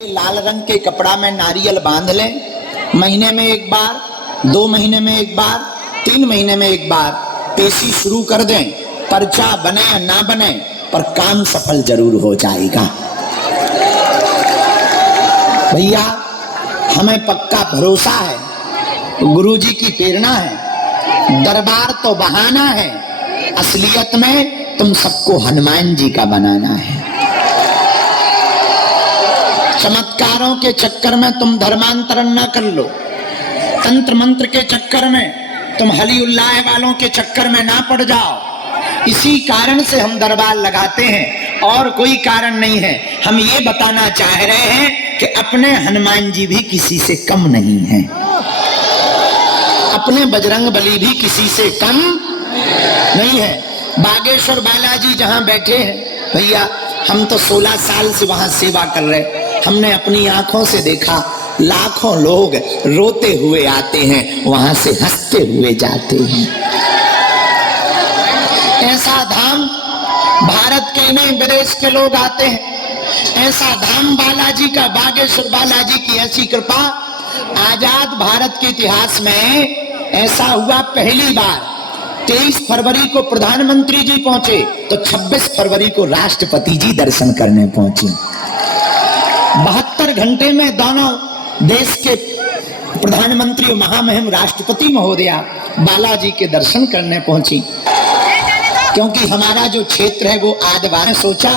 लाल रंग के कपड़ा में नारियल बांध लें, महीने में एक बार, 2 महीने में एक बार, 3 महीने में एक बार पेशी शुरू कर दें। पर्चा बने या ना बने पर काम सफल जरूर हो जाएगा। भैया हमें पक्का भरोसा है, गुरुजी की प्रेरणा है। दरबार तो बहाना है, असलियत में तुम सबको हनुमान जी का बनाना है। चमत्कारों के चक्कर में तुम धर्मांतरण ना कर लो, तंत्र मंत्र के चक्कर में तुम हली उल्लाह वालों के चक्कर में ना पड़ जाओ। इसी कारण से हम दरबार लगाते हैं और कोई कारण नहीं है। हम ये बताना चाह रहे हैं कि अपने हनुमान जी भी किसी से कम नहीं हैं, अपने बजरंग बली भी किसी से कम नहीं है। बागेश्वर बालाजी जहां बैठे हैं भैया, हम तो 16 साल से वहां सेवा कर रहे, हमने अपनी आंखों से देखा लाखों लोग रोते हुए आते हैं, वहां से हंसते हुए जाते हैं। ऐसा धाम भारत के नहीं विदेश के लोग आते हैं। ऐसा धाम बालाजी का, बागेश्वर बालाजी की ऐसी कृपा। आजाद भारत के इतिहास में ऐसा हुआ पहली बार 23 फरवरी को प्रधानमंत्री जी पहुंचे तो 26 फरवरी को राष्ट्रपति जी दर्शन करने पहुंचे। 72 घंटे में दोनों देश के प्रधानमंत्री और महामहिम राष्ट्रपति महोदया बालाजी के दर्शन करने पहुंची। क्योंकि हमारा जो क्षेत्र है वो आदिवासी, सोचा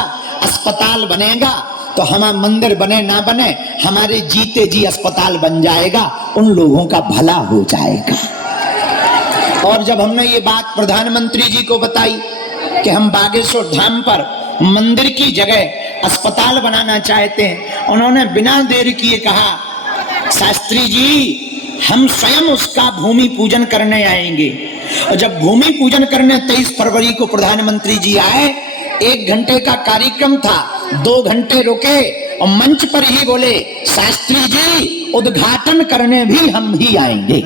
अस्पताल बनेगा तो हमारा मंदिर बने ना बने, हमारे जीते जी अस्पताल बन जाएगा, उन लोगों का भला हो जाएगा। और जब हमने ये बात प्रधानमंत्री जी को बताई कि हम बागेश्वर धाम पर मंदिर की जगह अस्पताल बनाना चाहते हैं, उन्होंने बिना देर किए कहा, शास्त्री जी हम स्वयं उसका भूमि पूजन करने आएंगे। और जब भूमि पूजन करने 23 फरवरी को प्रधानमंत्री जी आए, 1 घंटे का कार्यक्रम था, 2 घंटे रुके और मंच पर ही बोले, शास्त्री जी उद्घाटन करने भी हम ही आएंगे।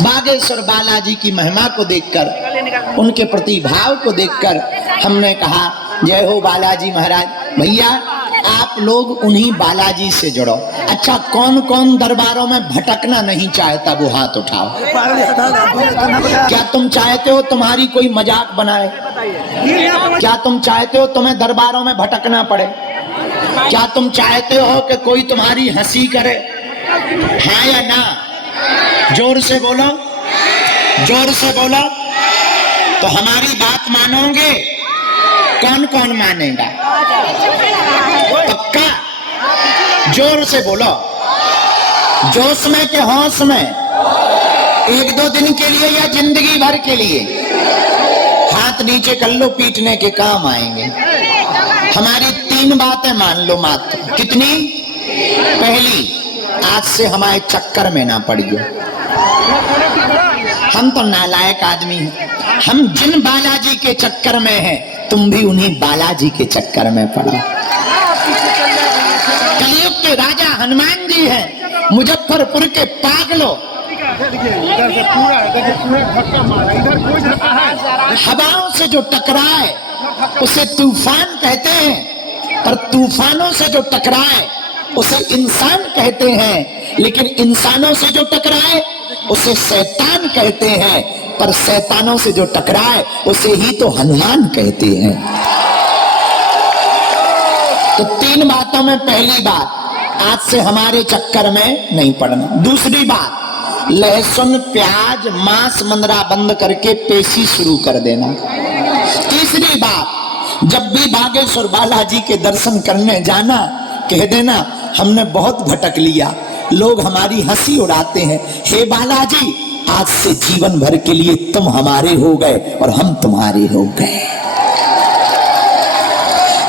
बागेश्वर बालाजी की महिमा को देखकर, उनके प्रति भाव को देखकर हमने कहा, जय हो बालाजी महाराज। भैया आप लोग उन्हीं बालाजी से जुड़ो। अच्छा, कौन कौन दरबारों में भटकना नहीं चाहता वो हाथ उठाओ। क्या तुम चाहते हो तुम्हारी कोई मजाक बनाए? क्या तुम चाहते हो तुम्हें दरबारों में भटकना पड़े? क्या तुम चाहते हो कि कोई तुम्हारी हंसी करे? हाँ या ना? जोर से बोलो, जोर से बोलो। तो हमारी बात मानोगे? कौन कौन मानेगा? पक्का? जोर से बोलो। जोश में के होश में? 1-2 दिन के लिए या जिंदगी भर के लिए? हाथ नीचे कर लो, पीटने के काम आएंगे। हमारी 3 बातें मान लो मात्र। कितनी? पहली, आज से हमारे चक्कर में ना पड़िए। हम तो नालायक आदमी हैं, हम जिन बालाजी के चक्कर में हैं, तुम भी उन्हीं बालाजी के चक्कर में पड़ो। कलयुग के राजा हनुमान जी हैं, मुजफ्फरपुर के पागलों। हवाओं से जो टकराए उसे तूफान कहते हैं, पर तूफानों से जो टकराए उसे इंसान कहते हैं, लेकिन इंसानों से जो टकराए उसे शैतान कहते हैं, पर शैतानों से जो टकराए उसे ही तो हनुमान कहते हैं। तो 3 बातों में पहली बात, आज से हमारे चक्कर में नहीं पड़ना। दूसरी बात, लहसुन प्याज मांस मंदरा बंद करके पेशी शुरू कर देना। तीसरी बात, जब भी बागेश्वर बालाजी के दर्शन करने जाना, कह देना हमने बहुत भटक लिया, लोग हमारी हंसी उड़ाते हैं, हे बालाजी आज से जीवन भर के लिए तुम हमारे हो गए और हम तुम्हारे हो गए।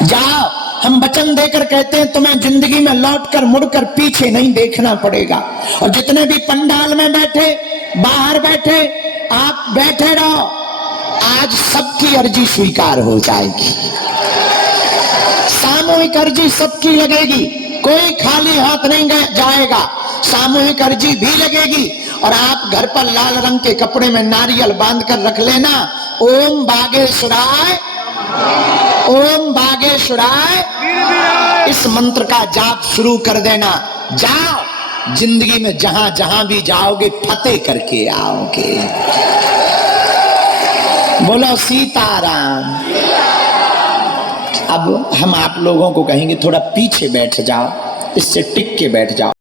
जाओ, हम वचन देकर कहते हैं तुम्हें जिंदगी में लौटकर मुड़कर पीछे नहीं देखना पड़ेगा। और जितने भी पंडाल में बैठे, बाहर बैठे, आप बैठे रहो, आज सबकी अर्जी स्वीकार हो जाएगी। सामूहिक अर्जी सबकी लगेगी, कोई खाली हाथ नहीं जाएगा, सामूहिक अर्जी भी लगेगी। और आप घर पर लाल रंग के कपड़े में नारियल बांध कर रख लेना, ओम बागेश्वराय, ओम बागेश्वराय। इस मंत्र का जाप शुरू कर देना। जाओ, जिंदगी में जहां जहां भी जाओगे फतेह करके आओगे। बोलो सीताराम। अब हम आप लोगों को कहेंगे थोड़ा पीछे बैठ जाओ, इससे टिक के बैठ जाओ।